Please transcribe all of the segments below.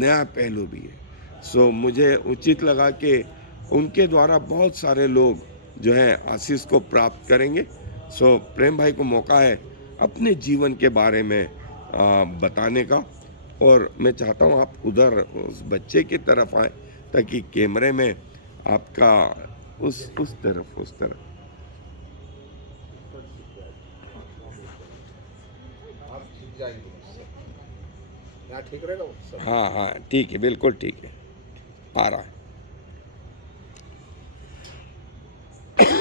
नया पहलू भी है। सो मुझे उचित लगा कि उनके द्वारा बहुत सारे लोग जो है आशीष को प्राप्त करेंगे। सो प्रेम भाई को मौका है अपने जीवन के बारे में बताने का, और मैं चाहता हूँ आप उधर उस बच्चे की तरफ आए ताकि कैमरे में आपका उस तरफ। आप सीख जाएंगे मुझसे। यहाँ ठीक रहेगा वो सब। हाँ हाँ ठीक है, बिल्कुल ठीक है, आ रहा है।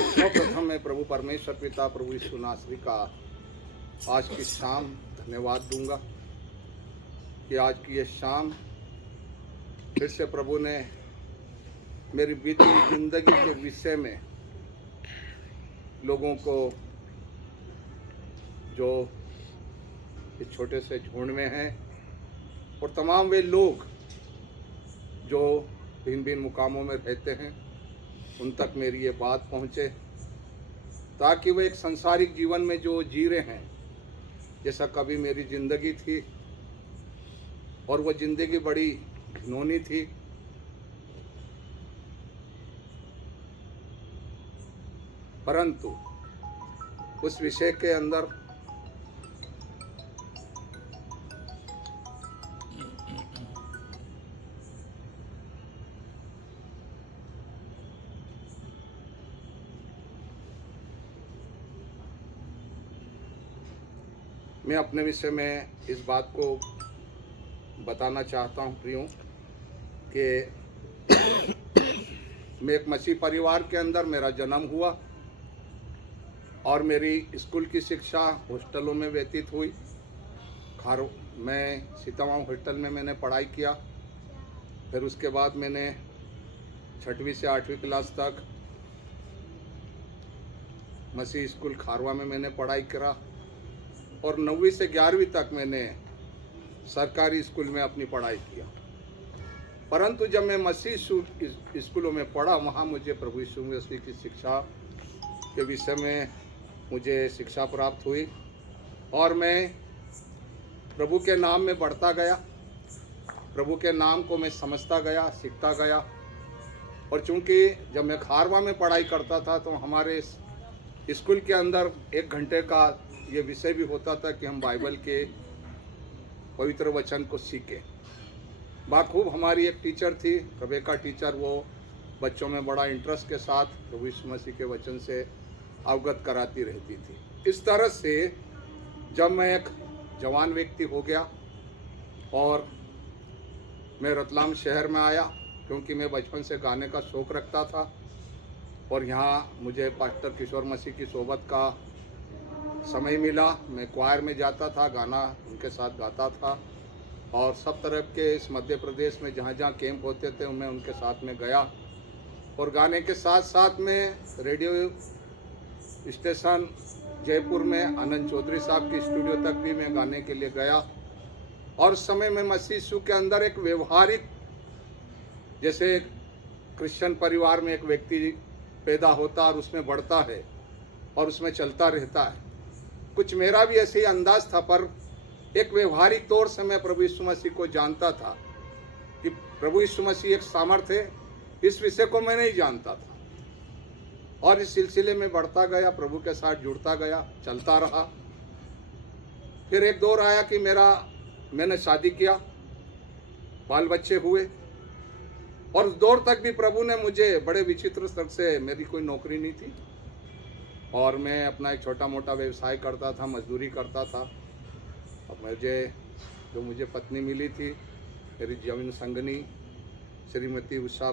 सर्वप्रथम मैं प्रभु परमेश्वर पिता प्रभु यीशु नासरी का आज की शाम धन्यवाद दूंगा कि आज की ये शाम फिर से प्रभु ने मेरी बीती हुई जिंदगी के विषय में लोगों को, जो इस छोटे से झुंड में हैं और तमाम वे लोग जो भिन्न भिन्न मुकामों में रहते हैं, उन तक मेरी ये बात पहुँचे ताकि वो एक संसारिक जीवन में जो जी रहे हैं जैसा कभी मेरी ज़िंदगी थी, और वो ज़िंदगी बड़ी घिनौनी थी, परंतु उस विषय के अंदर मैं अपने विषय में इस बात को बताना चाहता हूँ प्रियों कि मैं एक मसीह परिवार के अंदर मेरा जन्म हुआ और मेरी स्कूल की शिक्षा हॉस्टलों में व्यतीत हुई। मैं सीतावां हॉस्टल में मैंने पढ़ाई किया। फिर उसके बाद मैंने 6वीं से 8वीं क्लास तक मसीह स्कूल खारवा में मैंने पढ़ाई करा, और 9वीं से 11वीं तक मैंने सरकारी स्कूल में अपनी पढ़ाई किया। परंतु जब मैं मसीह स्कूलों में पढ़ा, वहाँ मुझे प्रभु यीशु मसीह की शिक्षा के विषय में मुझे शिक्षा प्राप्त हुई और मैं प्रभु के नाम में बढ़ता गया। प्रभु के नाम को मैं समझता गया, सीखता गया। और चूंकि जब मैं खारवा में पढ़ाई करता था तो हमारे स्कूल के अंदर 1 घंटे का ये विषय भी होता था कि हम बाइबल के पवित्र वचन को सीखें। बाखूब हमारी एक टीचर थी, रबेका टीचर, वो बच्चों में बड़ा इंटरेस्ट के साथ प्रभु यीशु मसीह के वचन से अवगत कराती रहती थी। इस तरह से जब मैं एक जवान व्यक्ति हो गया और मैं रतलाम शहर में आया, क्योंकि मैं बचपन से गाने का शौक़ रखता था और यहाँ मुझे पास्टर किशोर मसीह की सोबत का समय मिला। मैं क्वायर में जाता था, गाना उनके साथ गाता था और सब तरफ के इस मध्य प्रदेश में जहाँ जहाँ कैंप होते थे मैं उनके साथ में गया। और गाने के साथ साथ में रेडियो स्टेशन जयपुर में आनंद चौधरी साहब की स्टूडियो तक भी मैं गाने के लिए गया। और उस समय में मसीह यीशु के अंदर एक व्यवहारिक, जैसे क्रिश्चियन परिवार में एक व्यक्ति पैदा होता और उसमें बढ़ता है और उसमें चलता रहता है, कुछ मेरा भी ऐसे ही अंदाज था। पर एक व्यवहारिक तौर से मैं प्रभु यीशु मसीह को जानता था कि प्रभु यीशु मसीह एक सामर्थ्य है, इस विषय को मैं नहीं जानता था। और इस सिलसिले में बढ़ता गया, प्रभु के साथ जुड़ता गया, चलता रहा। फिर एक दौर आया कि मैंने शादी किया, बाल बच्चे हुए, और उस दौर तक भी प्रभु ने मुझे बड़े विचित्र स्तर से, मेरी कोई नौकरी नहीं थी और मैं अपना एक छोटा मोटा व्यवसाय करता था, मजदूरी करता था। और मुझे पत्नी मिली थी, मेरी जीवन संगनी श्रीमती उषा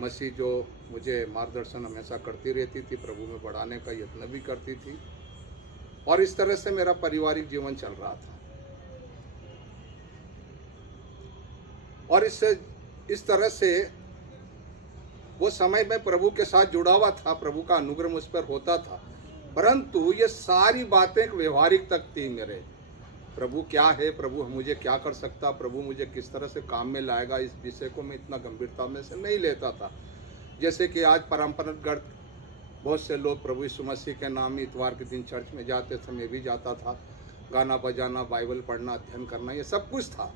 मसीह, जो मुझे मार्गदर्शन हमेशा करती रहती थी, प्रभु में बढ़ाने का यत्न भी करती थी। और इस तरह से मेरा पारिवारिक जीवन चल रहा था। और इस तरह से वो समय में प्रभु के साथ जुड़ा हुआ था, प्रभु का अनुग्रह मुझ पर होता था। परंतु ये सारी बातें व्यवहारिक तक थी मेरे। प्रभु क्या है, प्रभु मुझे क्या कर सकता, प्रभु मुझे किस तरह से काम में लाएगा, इस विषय को मैं इतना गंभीरता में से नहीं लेता था। जैसे कि आज परंपरागत बहुत से लोग प्रभु यीशु मसीह के नाम में इतवार के दिन चर्च में जाते थे, मैं भी जाता था। गाना बजाना, बाइबल पढ़ना, अध्ययन करना, ये सब कुछ था।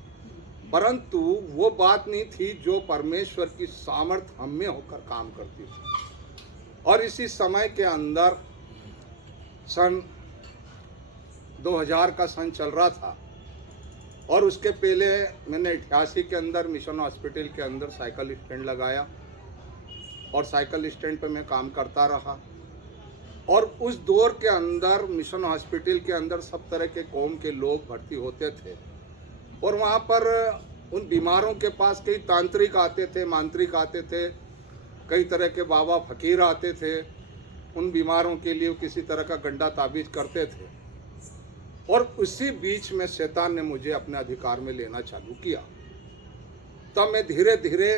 परंतु वो बात नहीं थी जो परमेश्वर की सामर्थ हम में होकर काम करती थी। और इसी समय के अंदर सन 2000 का सन चल रहा था और उसके पहले मैंने 88 के अंदर मिशन हॉस्पिटल के अंदर साइकिल स्टैंड लगाया और साइकिल स्टैंड पे मैं काम करता रहा। और उस दौर के अंदर मिशन हॉस्पिटल के अंदर सब तरह के कौम के लोग भर्ती होते थे और वहाँ पर उन बीमारों के पास कई तांत्रिक आते थे, मांत्रिक आते थे, कई तरह के बाबा फकीर आते थे। उन बीमारों के लिए किसी तरह का गंडा ताबीज करते थे और उसी बीच में शैतान ने मुझे अपने अधिकार में लेना चालू किया। तब मैं धीरे धीरे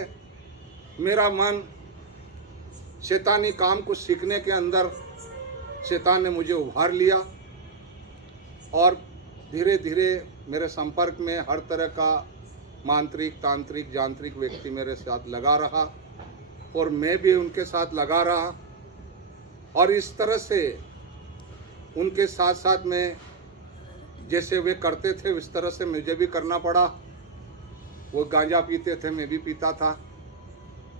मेरा मन शैतानी काम को सीखने के अंदर शैतान ने मुझे उभार लिया और धीरे धीरे मेरे संपर्क में हर तरह का मांत्रिक, तांत्रिक, यांत्रिक व्यक्ति मेरे साथ लगा रहा और मैं भी उनके साथ लगा रहा। और इस तरह से उनके साथ साथ में जैसे वे करते थे उस तरह से मुझे भी करना पड़ा। वो गांजा पीते थे, मैं भी पीता था।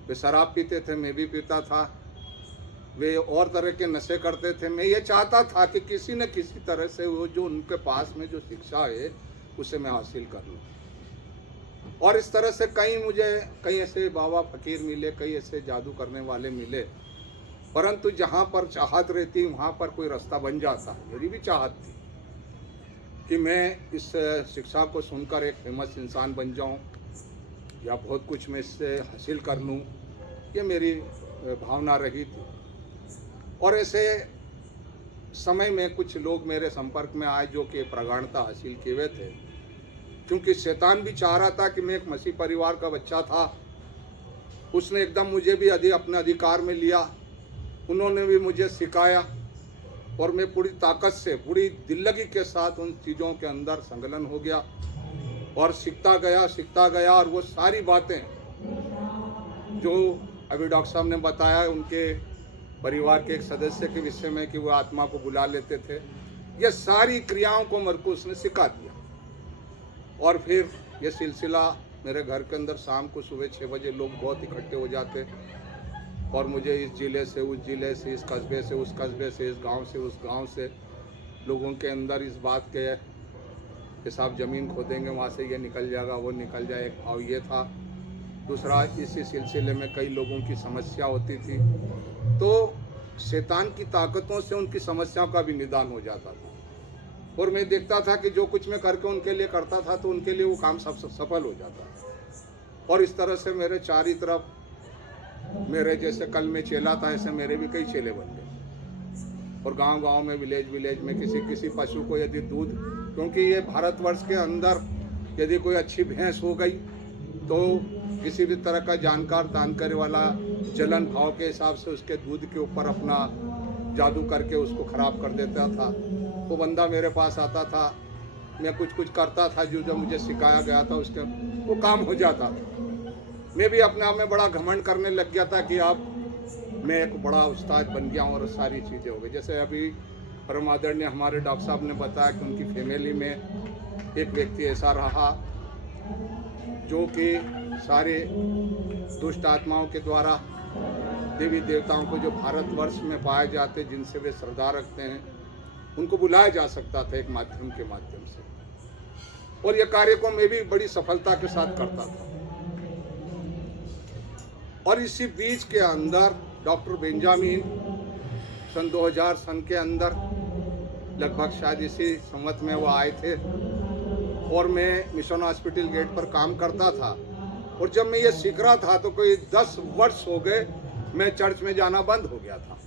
वे शराब पीते थे, मैं भी पीता था। वे और तरह के नशे करते थे। मैं ये चाहता था कि किसी न किसी तरह से वो जो उनके पास में जो शिक्षा है उसे मैं हासिल कर लूँ। और इस तरह से कई ऐसे बाबा फकीर मिले, कई ऐसे जादू करने वाले मिले, परंतु जहाँ पर चाहत रहती वहाँ पर कोई रास्ता बन जाता। मेरी भी चाहत थी कि मैं इस शिक्षा को सुनकर एक फेमस इंसान बन जाऊँ या बहुत कुछ मैं इससे हासिल कर लूँ, ये मेरी भावना रही थी। और ऐसे समय में कुछ लोग मेरे संपर्क में आए जो कि प्रगाढ़ता हासिल किए हुए थे, क्योंकि शैतान भी चाह रहा था कि मैं एक मसीह परिवार का बच्चा था। उसने एकदम मुझे भी अपने अधिकार में लिया। उन्होंने भी मुझे सिखाया और मैं पूरी ताकत से, पूरी दिल्लगी के साथ उन चीज़ों के अंदर संलग्न हो गया और सीखता गया। और वो सारी बातें जो अभी डॉक्टर साहब ने बताया उनके परिवार के एक सदस्य के विषय में कि वो आत्मा को बुला लेते थे, ये सारी क्रियाओं को मेरे को उसने सिखा दिया। और फिर ये सिलसिला मेरे घर के अंदर शाम को सुबह 6 बजे लोग बहुत इकट्ठे हो जाते और मुझे इस ज़िले से उस ज़िले से, इस कस्बे से उस कस्बे से, इस गांव से उस गांव से लोगों के अंदर इस बात के कि साहब ज़मीन खोदेंगे वहाँ से ये निकल जाएगा, वो निकल जाए, एक भाव ये था। दूसरा, इसी सिलसिले में कई लोगों की समस्या होती थी तो शैतान की ताकतों से उनकी समस्याओं का भी निदान हो जाता था। और मैं देखता था कि जो कुछ मैं करके उनके लिए करता था तो उनके लिए वो काम सब सफल हो जाता। और इस तरह से मेरे चारी तरफ, मेरे जैसे कल में चेला था ऐसे मेरे भी कई चेले बन गए। और गांव-गांव में, विलेज में किसी पशु को यदि दूध, क्योंकि ये भारतवर्ष के अंदर यदि कोई अच्छी भैंस हो गई तो किसी भी तरह का जानकार तानकर वाला जलन भाव के हिसाब से उसके दूध के ऊपर अपना जादू करके उसको ख़राब कर देता था। वो बंदा मेरे पास आता था, मैं कुछ करता था जो मुझे सिखाया गया था, उसके वो काम हो जाता था। मैं भी अपने आप में बड़ा घमंड करने लग गया था कि अब मैं एक बड़ा उस्ताद बन गया हूँ और सारी चीज़ें हो गई। जैसे अभी परम आदरणीय हमारे डॉक्टर साहब ने बताया कि उनकी फैमिली में एक व्यक्ति ऐसा रहा जो कि सारे दुष्ट आत्माओं के द्वारा देवी देवताओं को जो भारतवर्ष में पाए जाते, जिनसे वे श्रद्धा रखते हैं, उनको बुलाया जा सकता था एक माध्यम के माध्यम से। और ये कार्य को मैं भी बड़ी सफलता के साथ करता था। और इसी बीच के अंदर डॉक्टर बेंजामिन सन 2000 सन के अंदर लगभग शायद इसी संवत में वो आए थे और मैं मिशन हॉस्पिटल गेट पर काम करता था। और जब मैं ये सीख रहा था तो कोई 10 वर्ष हो गए मैं चर्च में जाना बंद हो गया था,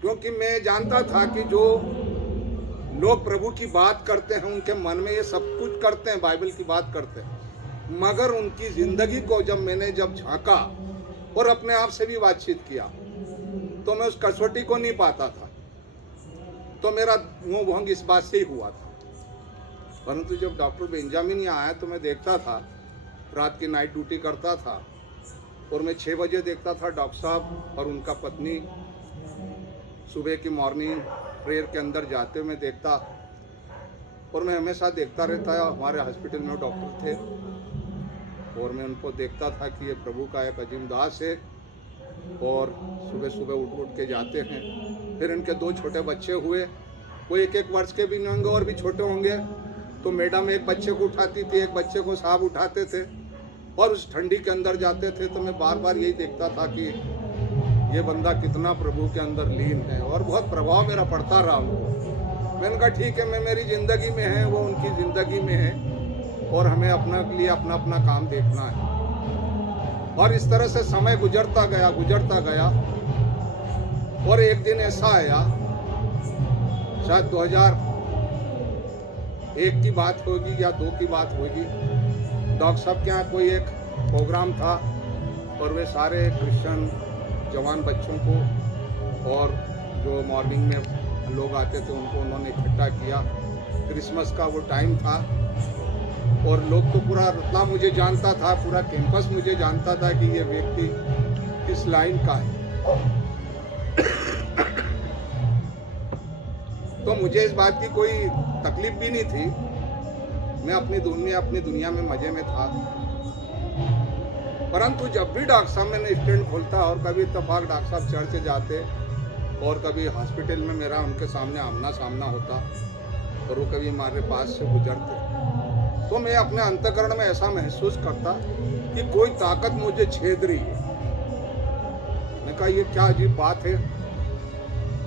क्योंकि मैं जानता था कि जो लोग प्रभु की बात करते हैं उनके मन में ये सब कुछ करते हैं, बाइबल की बात करते हैं, मगर उनकी ज़िंदगी को मैंने झांका और अपने आप से भी बातचीत किया तो मैं उस कसौटी को नहीं पाता था। तो मेरा मुँह भोंग इस बात से ही हुआ था। परंतु जब डॉक्टर बेंजामिन यहाँ आया तो मैं देखता था, रात की नाइट ड्यूटी करता था और मैं 6 बजे देखता था डॉक्टर साहब और उनका पत्नी सुबह की मॉर्निंग प्रेयर के अंदर जाते हुए मैं देखता। और मैं हमेशा देखता रहता है, हमारे हॉस्पिटल में डॉक्टर थे और मैं उनको देखता था कि ये प्रभु का एक अजीम दास है और सुबह सुबह उठ उठ के जाते हैं। फिर इनके 2 छोटे बच्चे हुए, कोई 1-1 वर्ष के भी नहीं होंगे और भी छोटे होंगे। तो मैडम एक बच्चे को उठाती थी, एक बच्चे को साहब उठाते थे और उस ठंडी के अंदर जाते थे। तो मैं बार बार यही देखता था कि ये बंदा कितना प्रभु के अंदर लीन है, और बहुत प्रभाव मेरा पड़ता रहा उनको। मैंने कहा ठीक है, मैं मेरी ज़िंदगी में है, वो उनकी ज़िंदगी में है, और हमें अपना के लिए अपना अपना काम देखना है। और इस तरह से समय गुजरता गया। और एक दिन ऐसा आया, शायद 2001 की बात होगी या 2 की बात होगी, डॉक्टर साहब के यहाँ कोई एक प्रोग्राम था और वे सारे क्रिश्चियन जवान बच्चों को और जो मॉर्निंग में लोग आते थे उनको उन्होंने इकट्ठा किया। क्रिसमस का वो टाइम था और लोग तो पूरा रतलाम मुझे जानता था, पूरा कैंपस मुझे जानता था कि ये व्यक्ति किस लाइन का है। तो मुझे इस बात की कोई तकलीफ भी नहीं थी, मैं अपनी दुनिया में मजे में था। परंतु जब भी डॉक्टर साहब मैंने स्टैंड खोलता और कभी इत्तेफाक डॉक्टर साहब चर्च जाते और कभी हॉस्पिटल में मेरा उनके सामने आमना सामना होता और वो कभी हमारे पास से गुजरते, तो मैं अपने अंतःकरण में ऐसा महसूस करता कि कोई ताकत मुझे छेद रही है। मैंने कहा ये क्या अजीब बात है,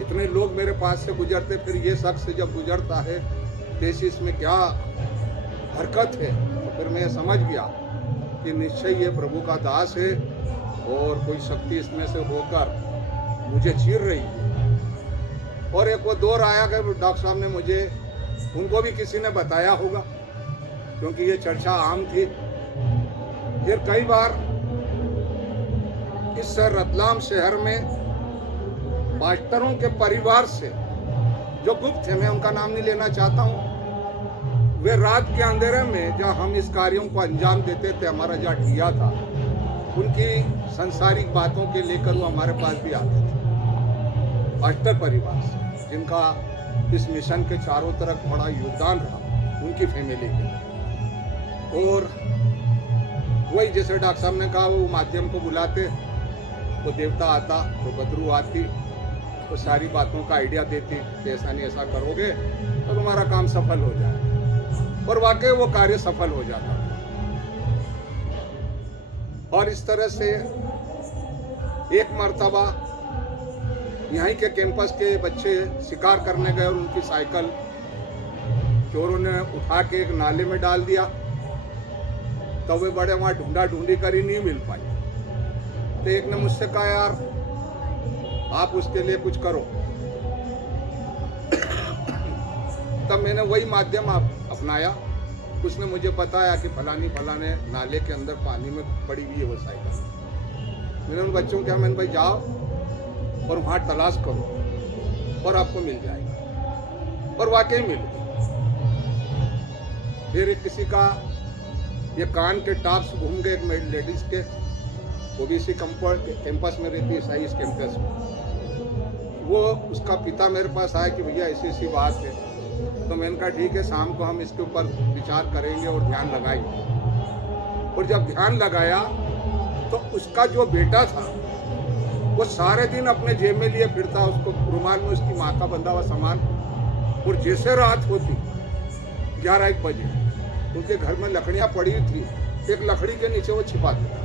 इतने लोग मेरे पास से गुजरते, फिर ये शख्स जब गुजरता है तो इसमें क्या हरकत है। तो फिर मैं समझ गया कि निश्चय ये प्रभु का दास है और कोई शक्ति इसमें से होकर मुझे चीर रही है। और एक वो दौर आया कि डॉक्टर साहब ने मुझे, उनको भी किसी ने बताया होगा क्योंकि ये चर्चा आम थी। फिर कई बार इस रतलाम शहर में पास्टरों के परिवार से जो गुप्त थे, मैं उनका नाम नहीं लेना चाहता हूँ, वे रात के अंधेरे में जहाँ हम इस कार्यों को अंजाम देते थे, हमारा जहाँ ठिया था, उनकी सांसारिक बातों के लेकर वो हमारे पास भी आते थे। पास्टर परिवार से जिनका इस मिशन के चारों तरफ बड़ा योगदान रहा, उनकी फैमिली के। और वही जैसे डॉक्टर साहब ने कहा, वो माध्यम को बुलाते, तो देवता आता, तो बदरू आती, तो सारी बातों का आइडिया देती कि ऐसा नहीं ऐसा करोगे तो तुम्हारा काम सफल हो जाए। और वाकई वो कार्य सफल हो जाता था। और इस तरह से एक मर्तबा यहीं के कैंपस के बच्चे शिकार करने गए और उनकी साइकिल चोरों ने उठा के एक नाले में डाल दिया। तो वे बड़े वहाँ ढूंढा ढूंढी करी, नहीं मिल पाई। तो एक ने मुझसे कहा यार आप उसके लिए कुछ करो। तब मैंने वही माध्यम अपनाया। उसने मुझे बताया कि फलाने नाले के अंदर पानी में पड़ी हुई है वो साइकिल। मैंने उन बच्चों को कहा, मैंने भाई जाओ और वहाँ तलाश करो और आपको मिल जाएगा। और वाकई मिल गई। फिर किसी का ये कान के टॉप्स घूम गए, एक लेडीज के, वो भी इसी कैंपस में रहती है, सही इस कैंपस में। वो उसका पिता मेरे पास आया कि भैया ऐसी बात है। तो मैंने कहा ठीक है, शाम को हम इसके ऊपर विचार करेंगे और ध्यान लगाएंगे। और जब ध्यान लगाया तो उसका जो बेटा था वो सारे दिन अपने जेब में लिए फिरता, उसको रुमाल में उसकी माँ का बंधा हुआ सामान। और जैसे रात होती 11-1 बजे उनके घर में लकड़ियाँ पड़ी थी, एक लकड़ी के नीचे वो छिपा देता।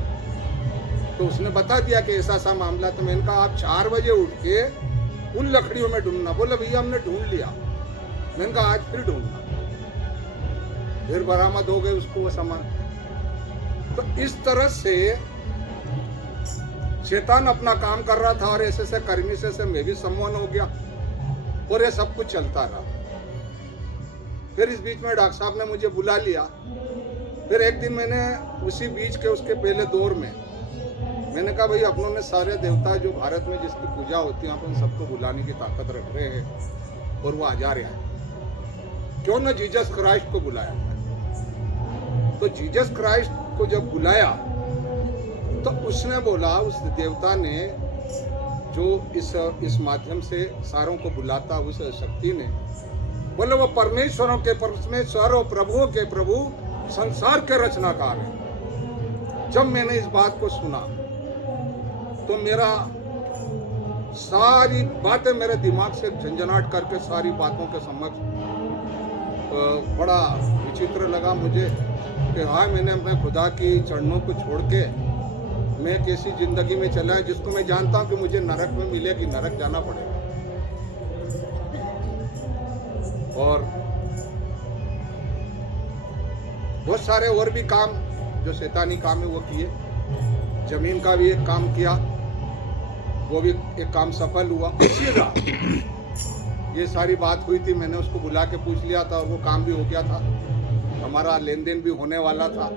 तो उसने बता दिया कि ऐसा सा मामला। तो मैंने कहा आप 4 बजे उठ के उन लकड़ियों में ढूंढना। बोले भैया हमने ढूंढ लिया। मैंने कहा आज फिर ढूंढना। फिर बरामद हो गए उसको वो सामान। तो इस तरह से शैतान अपना काम कर रहा था और ऐसे कर्मी से मैं भी सम्मोहन हो गया और ये सब कुछ चलता रहा। फिर इस बीच में डॉक्टर साहब ने मुझे बुला लिया। फिर एक दिन मैंने उसी बीच के उसके पहले दौर में मैंने कहा भाई अपनों ने सारे देवता जो भारत में जिसकी पूजा होती है अपन सबको बुलाने की ताकत रख रहे हैं और वो आ जा रहा है, क्यों ना जीसस क्राइस्ट को बुलाया। तो जीसस क्राइस्ट को जब बुलाया तो उसने बोला, उस देवता ने जो इस माध्यम से सारों को बुलाता, उस शक्ति ने बोले वो परमेश्वरों के परमेश्वर और प्रभुओं के प्रभु, संसार के रचनाकार हैं। जब मैंने इस बात को सुना तो मेरा सारी बातें मेरे दिमाग से झंझनाट करके सारी बातों के समक्ष बड़ा विचित्र लगा मुझे कि हाँ, मैंने अपने खुदा की चरणों को छोड़ के मैं एक ऐसी जिंदगी में चला है जिसको मैं जानता हूँ कि मुझे नरक में मिलेगी, नरक जाना पड़ेगा। और बहुत सारे और भी काम जो शैतानी काम है वो किए, जमीन का भी एक काम किया, वो भी एक काम सफल हुआ। उसी रात ये सारी बात हुई थी, मैंने उसको बुला के पूछ लिया था और वो काम भी हो गया था, हमारा लेन देन भी होने वाला था।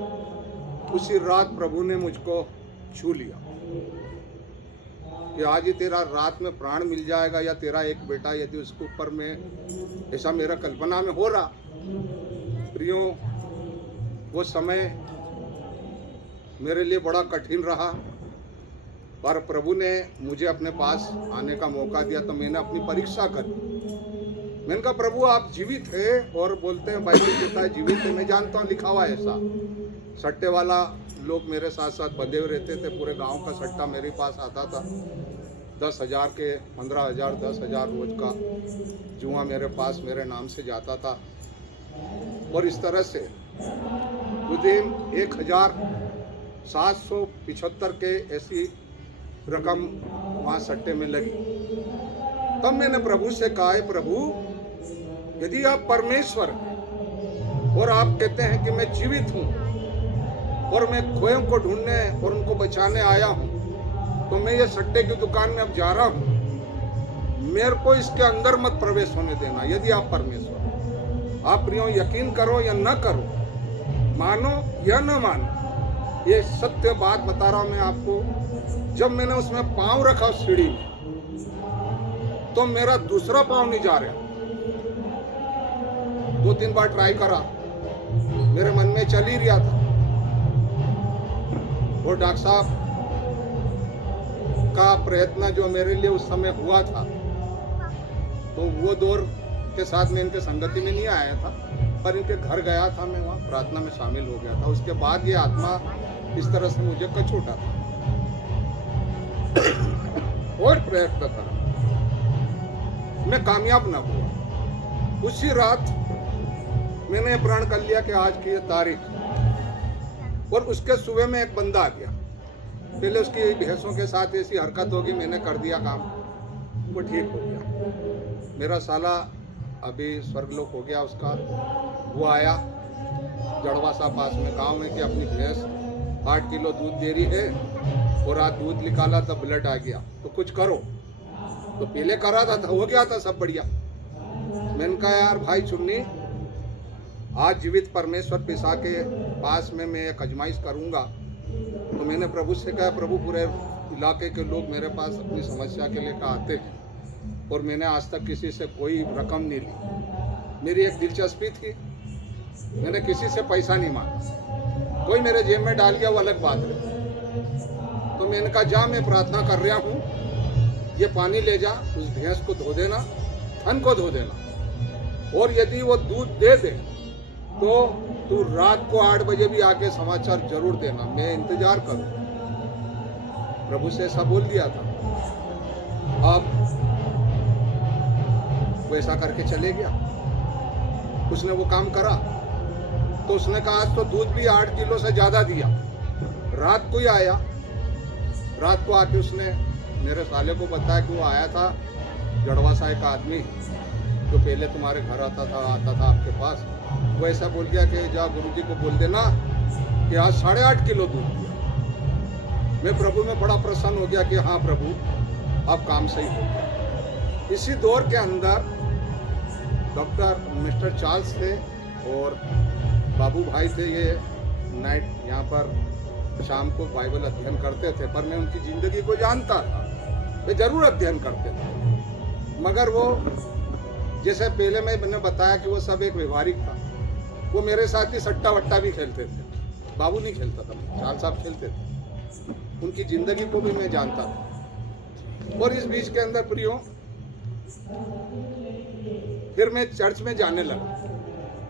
उसी रात प्रभु ने मुझको छू लिया कि आज ही तेरा रात में प्राण मिल जाएगा, या तेरा एक बेटा यदि उसके ऊपर में, ऐसा मेरा कल्पना में हो रहा। प्रियो, वो समय मेरे लिए बड़ा कठिन रहा, पर प्रभु ने मुझे अपने पास आने का मौका दिया। तो मैंने अपनी परीक्षा करी। मैंने कहा, प्रभु आप जीवित है, और बोलते हैं बाइबल कहता है जीवित है। मैं जानता हूँ, लिखा हुआ है ऐसा। सट्टे वाला लोग मेरे साथ साथ बंधे हुए रहते थे, पूरे गांव का सट्टा मेरे पास आता था। 10,000 के 15,000 10,000 रोज का जुआ मेरे पास मेरे नाम से जाता था। और इस तरह से उस दिन 1,775 के ऐसी रकम वहाँ सट्टे में लगी। तब मैंने प्रभु से कहा, प्रभु यदि आप परमेश्वर हैं और आप कहते हैं कि मैं जीवित हूँ और मैं खोयों को ढूंढने और उनको बचाने आया हूँ, तो मैं ये सट्टे की दुकान में अब जा रहा हूँ, मेरे को इसके अंदर मत प्रवेश होने देना। यदि आप परमेश्वर, आप प्रियो यकीन करो या न करो, मानो या न मानो, ये सत्य बात बता रहा हूँ मैं आपको। जब मैंने उसमें पांव रखा सीढ़ी में, तो मेरा दूसरा पांव नहीं जा रहा। 2-3 बार ट्राई करा, मेरे मन में चल ही रहा था। और डॉक्टर साहब का प्रयत्न जो मेरे लिए उस समय हुआ था, तो वो दौर के साथ मैं इनके संगति में नहीं आया था, पर इनके घर गया था, मैं वहाँ प्रार्थना में शामिल हो गया था। उसके बाद ये आत्मा इस तरह से मुझे कचोटा था और प्रयत्न करा, मैं कामयाब ना हुआ। उसी रात मैंने प्रण कर लिया कि आज की ये तारीख, और उसके सुबह में एक बंदा आ गया। पहले उसकी भैंसों के साथ ऐसी हरकत होगी, मैंने कर दिया काम, वो ठीक हो गया। मेरा साला अभी स्वर्गलोक हो गया उसका। वो आया जड़वा सा पास में गांव में कि अपनी भैंस 8 किलो दूध दे रही है, और आज दूध निकाला तब ब्लड आ गया, तो कुछ करो। तो पहले करा था, हो गया था सब बढ़िया। मैंने कहा, यार भाई चुन्नी, आज जीवित परमेश्वर पिसा के पास में मैं एक आजमाइश करूंगा। तो मैंने प्रभु से कहा, प्रभु पूरे इलाके के लोग मेरे पास अपनी समस्या के लेकर आते हैं, और मैंने आज तक किसी से कोई रकम नहीं ली। मेरी एक दिलचस्पी थी, मैंने किसी से पैसा नहीं मांगा, कोई मेरे जेब में डाल गया वो अलग बात है। तो मैंने कहा, जा मैं प्रार्थना कर रहा हूँ, ये पानी ले जा, उस भैंस को धो देना, थन को धो देना, और यदि वो दूध दे दे तो तू रात को 8 बजे भी आके समाचार जरूर देना, मैं इंतजार करूँ। प्रभु से ऐसा बोल दिया था। अब वैसा करके चले गया, उसने वो काम करा। तो उसने कहा, आज तो दूध भी 8 किलो से ज्यादा दिया। रात को ही आया, रात को आके उसने मेरे साले को बताया कि वो आया था जड़वा सा एक आदमी जो पहले तुम्हारे घर आता था आपके पास। वो ऐसा बोल गया कि जा गुरुजी को बोल देना कि आज 8.5 किलो दूध दिया। मैं प्रभु में बड़ा प्रसन्न हो गया कि हाँ प्रभु, अब काम सही हो गया। इसी दौर के अंदर डॉक्टर मिस्टर चार्ल्स थे और बाबू भाई थे। ये नाइट यहाँ पर शाम को बाइबल अध्ययन करते थे, पर मैं उनकी ज़िंदगी को जानता था, वे जरूर अध्ययन करते थे। मगर वो जैसे पहले मैंने बताया कि वो सब एक व्यवहारिक था। वो मेरे साथ ही सट्टा वट्टा भी खेलते थे, बाबू नहीं खेलता था, चार्ल्स साहब खेलते थे। उनकी ज़िंदगी को भी मैं जानता था। और इस बीच के अंदर प्रियो, फिर मैं चर्च में जाने लगा,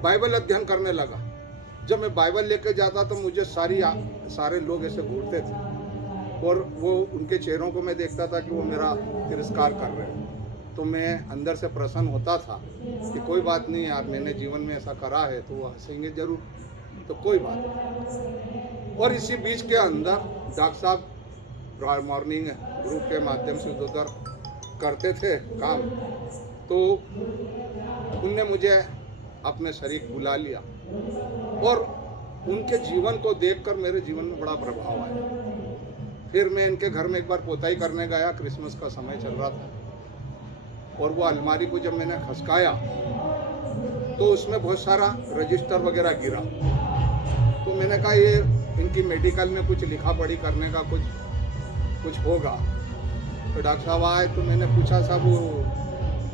बाइबल अध्ययन करने लगा। जब मैं बाइबल लेके जाता तो मुझे सारे लोग ऐसे घूरते थे और वो उनके चेहरों को मैं देखता था कि वो मेरा तिरस्कार कर रहे हैं। तो मैं अंदर से प्रसन्न होता था कि कोई बात नहीं यार, मैंने जीवन में ऐसा करा है तो वो हंसेंगे जरूर, तो कोई बात नहीं। और इसी बीच के अंदर डॉक्टर साहब मॉर्निंग ग्रुप के माध्यम से उधर करते थे काम, तो उनने मुझे अपने शरीक बुला लिया और उनके जीवन को देखकर मेरे जीवन में बड़ा प्रभाव आया। फिर मैं इनके घर में एक बार पोताई करने गया, क्रिसमस का समय चल रहा था, और वो अलमारी को जब मैंने खसकाया तो उसमें बहुत सारा रजिस्टर वगैरह गिरा। तो मैंने कहा ये इनकी मेडिकल में कुछ लिखा पढ़ी करने का कुछ होगा। तो डॉक्टर साहब आए तो मैंने पूछा, साहब वो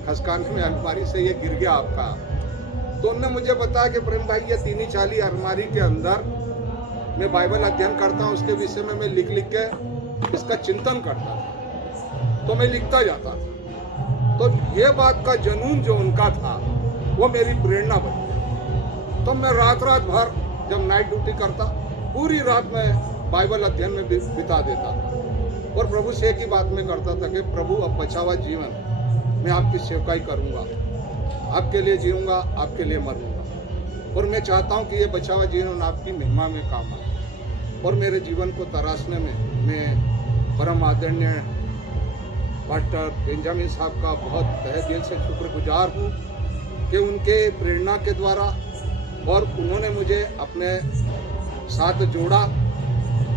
खसकाने में अलमारी से ये गिर गया आपका? तो उन्होंने मुझे बताया कि प्रेम भाई ये 340 अलमारी के अंदर मैं बाइबल अध्ययन करता हूँ, उसके विषय में मैं लिख के इसका चिंतन करता था, तो मैं लिखता जाता था। तो ये बात का जुनून जो उनका था वो मेरी प्रेरणा बन गई। तो मैं रात भर जब नाइट ड्यूटी करता, पूरी रात में बाइबल अध्ययन में बिता देता था और प्रभु से एक ही बात में करता था कि प्रभु अब बचा हुआ जीवन मैं आपकी सेवकाई करूँगा, आपके लिए जीऊँगा, आपके लिए मरूँगा, और मैं चाहता हूँ कि ये बचा हुआ जीवन आपकी महिमा में काम आए। और मेरे जीवन को तराशने में मैं परम आदरणीय पास्टर बेंजामिन साहब का बहुत तहे दिल से शुक्रगुजार हूँ कि उनके प्रेरणा के द्वारा और उन्होंने मुझे अपने साथ जोड़ा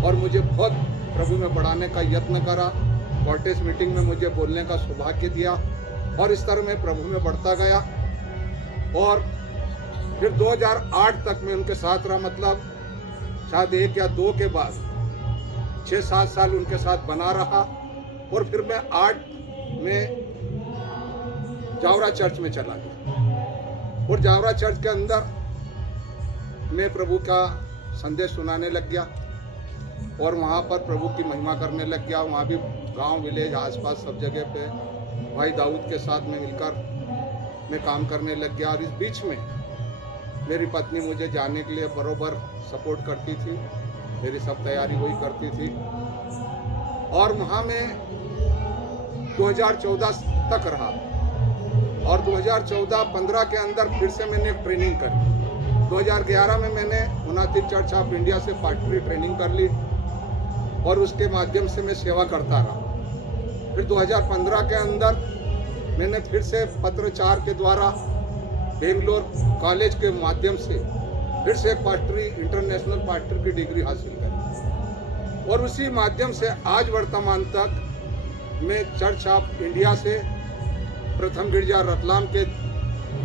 और मुझे बहुत प्रभु में बढ़ाने का यत्न करा। कॉर्टेज मीटिंग में मुझे बोलने का सौभाग्य दिया और इस तरह मैं प्रभु में बढ़ता गया। और फिर 2008 तक मैं उनके साथ रहा, मतलब शायद 1 या 2 के बाद 6-7 साल उनके साथ बना रहा। और फिर मैं 8 में जावरा चर्च में चला गया और जावरा चर्च के अंदर मैं प्रभु का संदेश सुनाने लग गया और वहाँ पर प्रभु की महिमा करने लग गया। वहाँ भी गांव विलेज आसपास सब जगह पे भाई दाऊद के साथ में मिलकर मैं काम करने लग गया। और इस बीच में मेरी पत्नी मुझे जाने के लिए बरोबर सपोर्ट करती थी, मेरी सब तैयारी वही करती थी। और वहाँ मैं 2014 तक रहा और 2014-15 के अंदर फिर से मैंने एक ट्रेनिंग करी। 2011 में मैंने मुनातिब चर्च ऑफ इंडिया से पास्टरी ट्रेनिंग कर ली और उसके माध्यम से मैं सेवा करता रहा। फिर 2015 के अंदर मैंने फिर से पत्राचार के द्वारा बेंगलोर कॉलेज के माध्यम से फिर से पास्टरी इंटरनेशनल पास्टर की डिग्री हासिल करी और उसी माध्यम से आज वर्तमान तक मैं चर्च ऑफ इंडिया से प्रथम गिरजा रतलाम के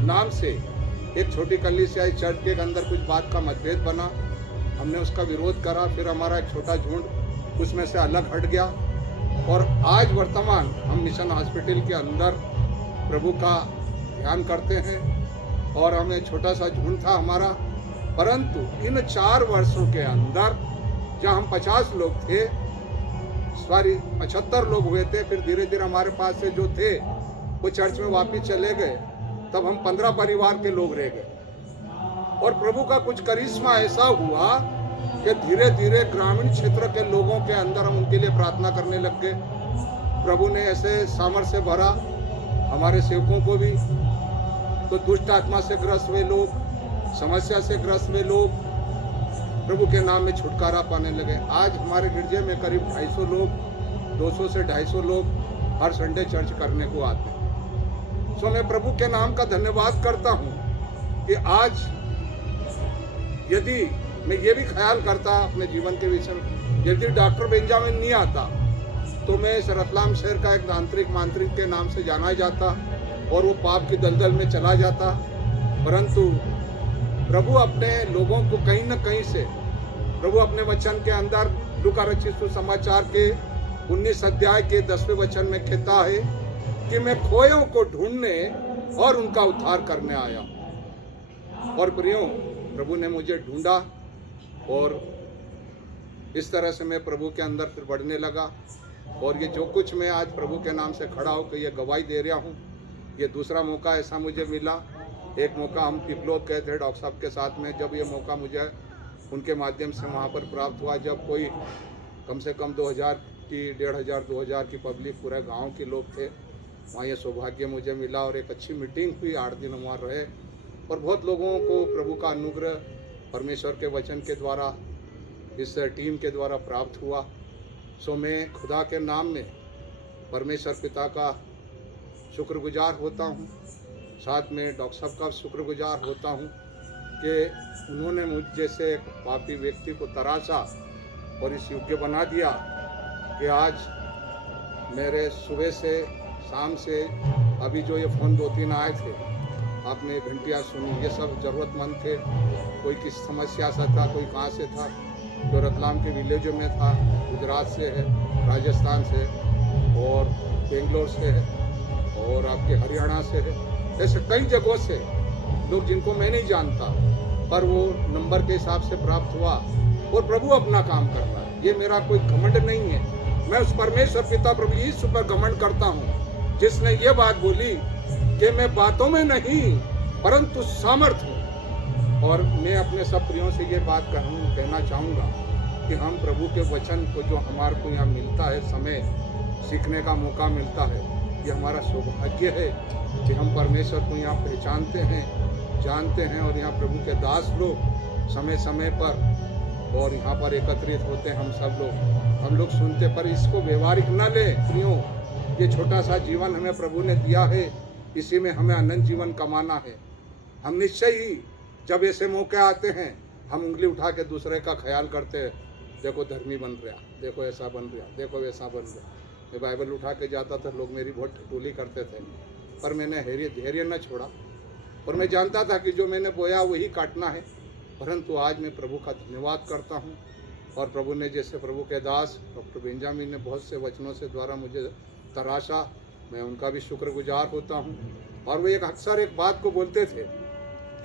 नाम से एक छोटी कलीसियाई चर्च के अंदर कुछ बात का मतभेद बना, हमने उसका विरोध करा, फिर हमारा एक छोटा झुंड उसमें से अलग हट गया और आज वर्तमान हम मिशन हॉस्पिटल के अंदर प्रभु का ध्यान करते हैं। और हमें छोटा सा झुंड था हमारा, परंतु इन 4 वर्षों के अंदर जहाँ हम 50 लोग थे, सॉरी 75 लोग हुए थे, फिर धीरे धीरे हमारे पास से जो थे वो चर्च में वापिस चले गए, तब हम 15 परिवार के लोग रह गए। और प्रभु का कुछ करिश्मा ऐसा हुआ कि धीरे धीरे ग्रामीण क्षेत्र के लोगों के अंदर हम उनके लिए प्रार्थना करने लग गए। प्रभु ने ऐसे सामर्थ्य से भरा हमारे सेवकों को भी, तो दुष्ट आत्मा से ग्रस्त हुए लोग, समस्या से ग्रस्त हुए लोग प्रभु के नाम में छुटकारा पाने लगे। आज हमारे गिरजे में करीब 250 लोग, 200 से 250 लोग हर संडे चर्च करने को आते हैं। सो मैं प्रभु के नाम का धन्यवाद करता हूँ कि आज यदि मैं ये भी ख्याल करता अपने जीवन के विषय में, यदि डॉक्टर बेंजामिन नहीं आता तो मैं इस रतलाम शहर का एक तांत्रिक मांत्रिक के नाम से जाना जाता और वो पाप की दलदल में चला जाता। परंतु प्रभु अपने लोगों को कहीं न कहीं से, प्रभु अपने वचन के अंदर लूका रचित सुसमाचार के 19 अध्याय के 10वें वचन में कहता है कि मैं खोयों को ढूंढने और उनका उद्धार करने आया। और प्रियों, प्रभु ने मुझे ढूंढा और इस तरह से मैं प्रभु के अंदर फिर बढ़ने लगा। और ये जो कुछ मैं आज प्रभु के नाम से खड़ा होकर ये गवाही दे रहा हूँ, ये दूसरा मौका ऐसा मुझे मिला। एक मौका हम पिपलोद गए थे डॉक्टर साहब के साथ में, जब ये मौका मुझे उनके माध्यम से वहाँ पर प्राप्त हुआ। जब कोई कम से कम 2000 की 1500-2000 की पब्लिक पूरे गांव के लोग थे, वहाँ ये सौभाग्य मुझे मिला और एक अच्छी मीटिंग हुई। 8 दिन वहाँ रहे और बहुत लोगों को प्रभु का अनुग्रह परमेश्वर के वचन के द्वारा, इस टीम के द्वारा प्राप्त हुआ। सो मैं खुदा के नाम में परमेश्वर पिता का शुक्रगुजार होता हूँ, साथ में डॉक्टर साहब का शुक्रगुजार होता हूँ कि उन्होंने मुझ जैसे एक पापी व्यक्ति को तराशा और इस योग्य बना दिया कि आज मेरे सुबह से शाम से अभी जो ये फ़ोन 2-3 आए थे, आपने घंटियाँ सुनी, ये सब ज़रूरतमंद थे। कोई किस समस्या से था, कोई कहाँ से था, जो रतलाम के विलेजों में था, गुजरात से है, राजस्थान से और बेंगलोर से है और आपके हरियाणा से है, ऐसे कई जगहों से लोग जिनको मैं नहीं जानता, पर वो नंबर के हिसाब से प्राप्त हुआ और प्रभु अपना काम कर रहा है। ये मेरा कोई घमंड नहीं है, मैं उस परमेश्वर पिता प्रभु यीशु पर घमंड करता हूँ जिसने ये बात बोली कि मैं बातों में नहीं परंतु सामर्थ हूँ। और मैं अपने सब प्रियों से ये बात कहना चाहूँगा कि हम प्रभु के वचन को जो हमारे को यहाँ मिलता है, समय सीखने का मौका मिलता है, ये हमारा सौभाग्य है कि हम परमेश्वर को यहाँ पहचानते हैं, जानते हैं और यहाँ प्रभु के दास लोग समय समय पर और यहाँ पर एकत्रित होते हैं। हम लोग सुनते, पर इसको व्यवहारिक न ले प्रियो। ये छोटा सा जीवन हमें प्रभु ने दिया है, इसी में हमें अनंत जीवन कमाना है। हम निश्चय ही जब ऐसे मौके आते हैं, हम उंगली उठा के दूसरे का ख्याल करते हैं, देखो धर्मी बन रहा, देखो ऐसा बन रहा, देखो वैसा बन रहा। मैं बाइबल उठा के जाता था, लोग मेरी बहुत ठिठोली करते थे, पर मैंने धैर्य न छोड़ा और मैं जानता था कि जो मैंने बोया वही काटना है। परंतु आज मैं प्रभु का धन्यवाद करता हूँ और प्रभु ने जैसे प्रभु के दास डॉक्टर बेंजामिन ने बहुत से वचनों से द्वारा मुझे तराशा, मैं उनका भी शुक्रगुजार होता हूँ। और वो एक अक्सर एक बात को बोलते थे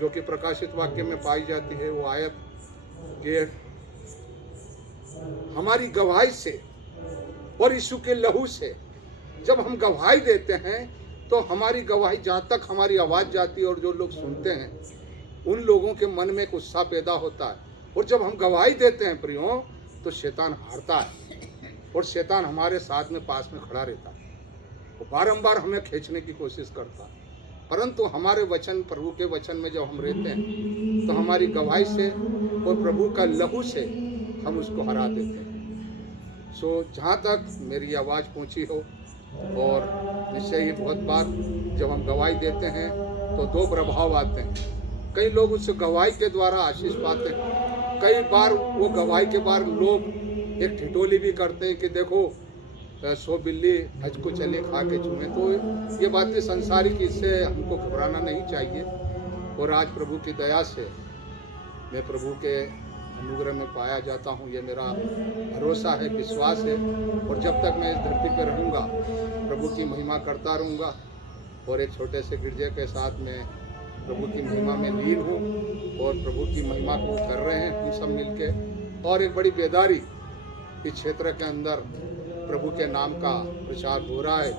जो कि प्रकाशित वाक्य में पाई जाती है, वो आयत कि हमारी गवाही से और यीशु के लहू से जब हम गवाही देते हैं तो हमारी गवाही, जहाँ तक हमारी आवाज़ जाती है और जो लोग सुनते हैं उन लोगों के मन में एक उत्साह पैदा होता है। और जब हम गवाही देते हैं प्रियो, तो शैतान हारता है और शैतान हमारे साथ में पास में खड़ा रहता है, वो बारंबार हमें खींचने की कोशिश करता है। परंतु हमारे वचन, प्रभु के वचन में जब हम रहते हैं तो हमारी गवाही से और प्रभु का लहू से हम उसको हरा देते हैं। सो जहाँ तक मेरी आवाज़ पहुँची हो, और निश्चय ही बहुत बार जब हम गवाही देते हैं तो 2 प्रभाव आते हैं। कई लोग उस गवाही के द्वारा आशीष पाते हैं, कई बार वो गवाही के बाद लोग एक ठिठोली भी करते हैं कि देखो 100 बिल्ली हज को चले खा के चूमे। तो ये बातें संसारिक, इससे हमको घबराना नहीं चाहिए। और आज प्रभु की दया से मैं प्रभु के अनुग्रह में पाया जाता हूँ, ये मेरा भरोसा है, विश्वास है। और जब तक मैं इस धरती पर रहूँगा प्रभु की महिमा करता रहूँगा। और एक छोटे से गिरजे के साथ में प्रभु की महिमा में लीन हूँ और प्रभु की महिमा को कर रहे हैं हम सब मिलके। और एक बड़ी बेदारी इस क्षेत्र के अंदर प्रभु के नाम का प्रचार हो रहा है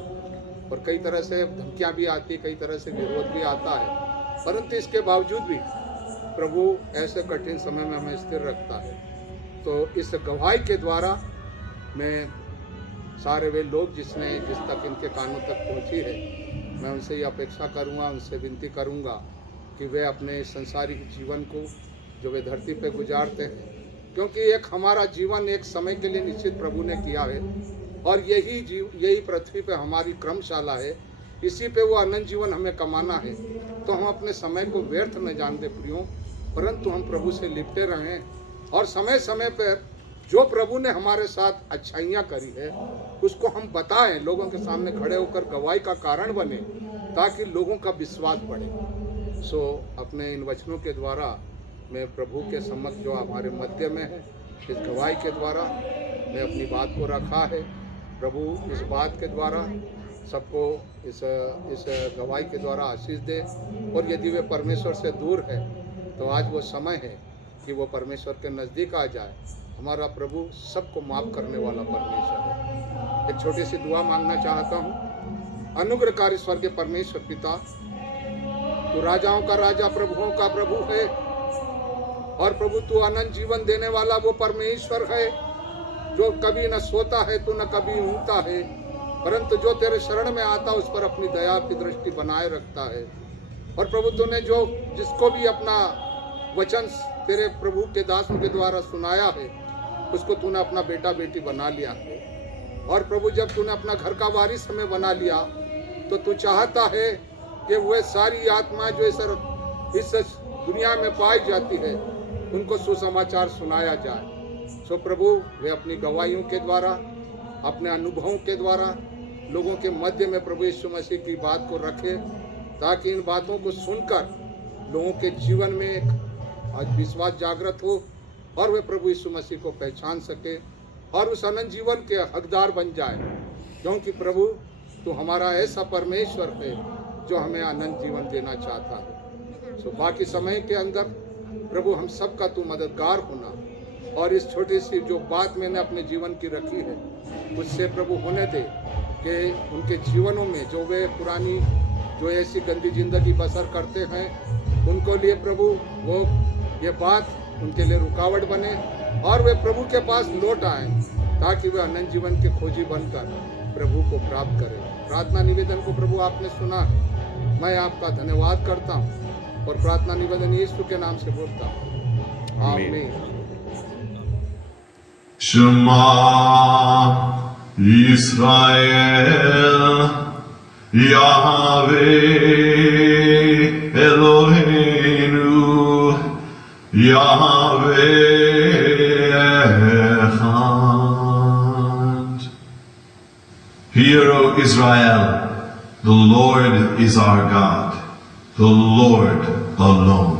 और कई तरह से धमकियाँ भी आती, कई तरह से विरोध भी आता है। परंतु इसके बावजूद भी प्रभु ऐसे कठिन समय में हमें स्थिर रखता है। तो इस गवाही के द्वारा मैं सारे वे लोग जिस तक इनके कानों तक पहुंची है, मैं उनसे ये अपेक्षा करूंगा, उनसे विनती करूंगा कि वे अपने संसारिक जीवन को जो वे धरती पे गुजारते हैं, क्योंकि एक हमारा जीवन एक समय के लिए निश्चित प्रभु ने किया है और यही पृथ्वी पे हमारी क्रमशाला है, इसी पे वो अनंत जीवन हमें कमाना है। तो हम अपने समय को व्यर्थ न जान दे प्रियो, परंतु हम प्रभु से लिपटे रहें और समय समय पर जो प्रभु ने हमारे साथ अच्छाइयाँ करी है उसको हम बताएं, लोगों के सामने खड़े होकर गवाही का कारण बने, ताकि लोगों का विश्वास बढ़े। सो अपने इन वचनों के द्वारा मैं प्रभु के सम्मुख जो हमारे मध्य में है, इस गवाही के द्वारा मैं अपनी बात को रखा है। प्रभु इस बात के द्वारा सबको इस गवाही के द्वारा आशीष दे। और यदि वे परमेश्वर से दूर है तो आज वो समय है कि वो परमेश्वर के नज़दीक आ जाए। हमारा प्रभु सबको माफ़ करने वाला परमेश्वर है। एक छोटी सी दुआ मांगना चाहता हूँ। अनुग्रहकारी स्वर्गीय परमेश्वर पिता, तू राजाओं का राजा, प्रभुओं का प्रभु है। और प्रभु तू अनंत जीवन देने वाला वो परमेश्वर है जो कभी न सोता है तो न कभी ऊँगता है, परंतु जो तेरे शरण में आता उस पर अपनी दया की दृष्टि बनाए रखता है। और प्रभु तूने जो जिसको भी अपना वचन तेरे प्रभु के दासों के द्वारा सुनाया है उसको तूने अपना बेटा बेटी बना लिया है। और प्रभु जब तूने अपना घर का वारिस हमें बना लिया तो तू चाहता है कि वह सारी आत्माएं जो इस दुनिया में पाई जाती है उनको सुसमाचार सुनाया जाए। सो प्रभु वे अपनी गवाहियों के द्वारा, अपने अनुभवों के द्वारा लोगों के मध्य में प्रभु यीशु मसीह की बात को रखे, ताकि इन बातों को सुनकर लोगों के जीवन में एक आज विश्वास जागृत हो और वे प्रभु यीशु मसीह को पहचान सके और उस अनंत जीवन के हकदार बन जाए, क्योंकि प्रभु तो हमारा ऐसा परमेश्वर है जो हमें अनंत जीवन देना चाहता है। सो बाकी समय के अंदर प्रभु हम सबका तू मददगार होना, और इस छोटी सी जो बात मैंने अपने जीवन की रखी है उससे प्रभु होने दे कि उनके जीवनों में जो वे पुरानी जो ऐसी गंदी जिंदगी बसर करते हैं उनको लिए प्रभु वो ये बात उनके लिए रुकावट बने और वे प्रभु के पास लौट आए, ताकि वे अनंत जीवन के खोजी बनकर प्रभु को प्राप्त करें। प्रार्थना निवेदन को प्रभु आपने सुना है, मैं आपका धन्यवाद करता हूँ और प्रार्थना निवेदन यीशु के नाम से बोलता हूँ, आमीन। Shema Yisrael Yahweh Eloheinu Yahweh Echad. Hear, O Israel, the Lord is our God, the Lord alone.